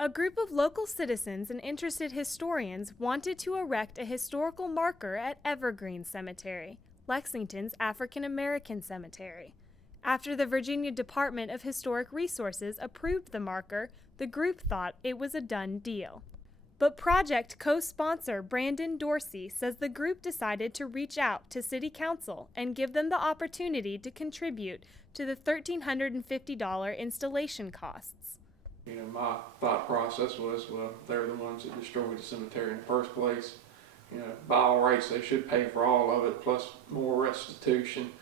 A group of local citizens and interested historians wanted to erect a historical marker at Evergreen Cemetery, Lexington's African American cemetery. After the Virginia Department of Historic Resources approved the marker, the group thought it was a done deal. But project co-sponsor Brandon Dorsey says the group decided to reach out to City Council and give them the opportunity to contribute to the $1,350 installation costs. My thought process was, well, they're the ones that destroyed the cemetery in the first place. By all rights, they should pay for all of it, plus more restitution.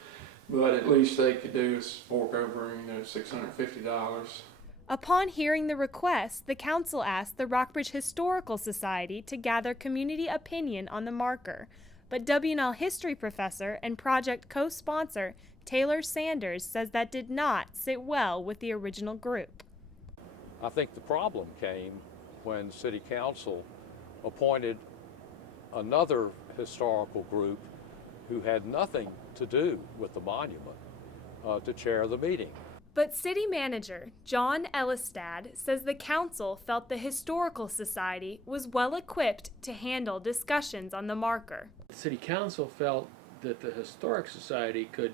But at least they could do is fork over, $650. Upon hearing the request, the council asked the Rockbridge Historical Society to gather community opinion on the marker. But W&L history professor and project co-sponsor Taylor Sanders says that did not sit well with the original group. I think the problem came when City Council appointed another historical group who had nothing to do with the monument to chair the meeting. But City Manager John Ellistad says the council felt the Historical Society was well equipped to handle discussions on the marker. The City Council felt that the Historic Society could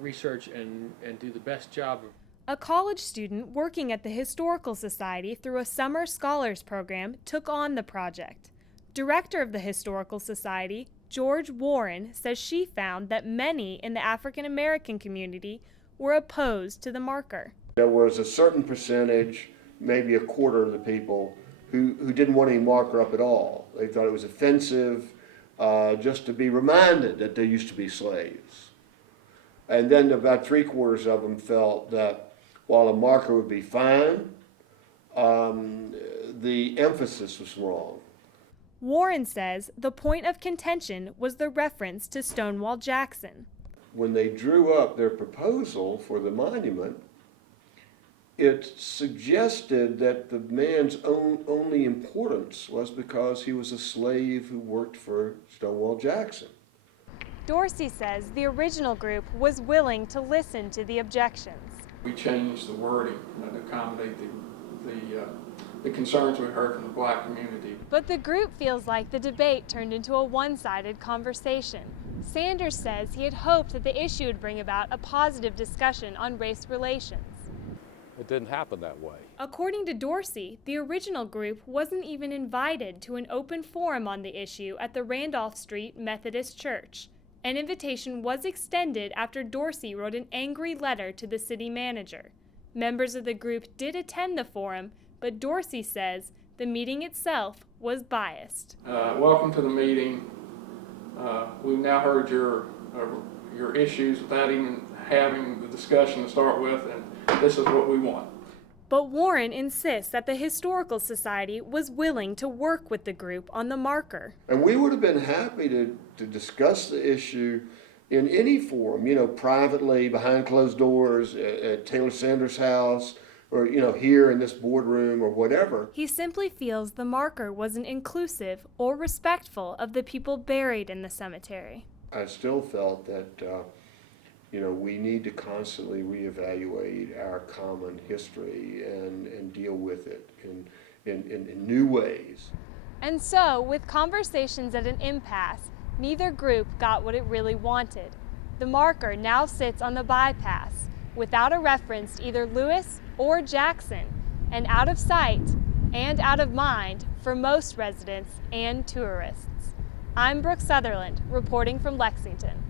research and do the best job of. A college student working at the Historical Society through a summer scholars program took on the project. Director of the Historical Society, George Warren, says she found that many in the African American community were opposed to the marker. There was a certain percentage, maybe a quarter of the people, who didn't want any marker up at all. They thought it was offensive just to be reminded that there used to be slaves. And then about 3/4 of them felt that while a marker would be fine, the emphasis was wrong. Warren says the point of contention was the reference to Stonewall Jackson. When they drew up their proposal for the monument, it suggested that the man's only importance was because he was a slave who worked for Stonewall Jackson. Dorsey says the original group was willing to listen to the objections. We changed the wording to accommodate the concerns we heard from the black community. But the group feels like the debate turned into a one-sided conversation. Sanders says he had hoped that the issue would bring about a positive discussion on race relations. It didn't happen that way. According to Dorsey, the original group wasn't even invited to an open forum on the issue at the Randolph Street Methodist Church. An invitation was extended after Dorsey wrote an angry letter to the city manager. Members of the group did attend the forum, but Dorsey says the meeting itself was biased. Welcome to the meeting. We've now heard your issues without even having the discussion to start with, and this is what we want. But Warren insists that the Historical Society was willing to work with the group on the marker. And we would have been happy to discuss the issue in any forum, privately, behind closed doors, at Taylor Sanders' house, or, here in this boardroom or whatever. He simply feels the marker wasn't inclusive or respectful of the people buried in the cemetery. I still felt that, we need to constantly reevaluate our common history and deal with it in new ways. And so, with conversations at an impasse, neither group got what it really wanted. The marker now sits on the bypass, without a reference to either Lewis or Jackson, and out of sight and out of mind for most residents and tourists. I'm Brooke Sutherland, reporting from Lexington.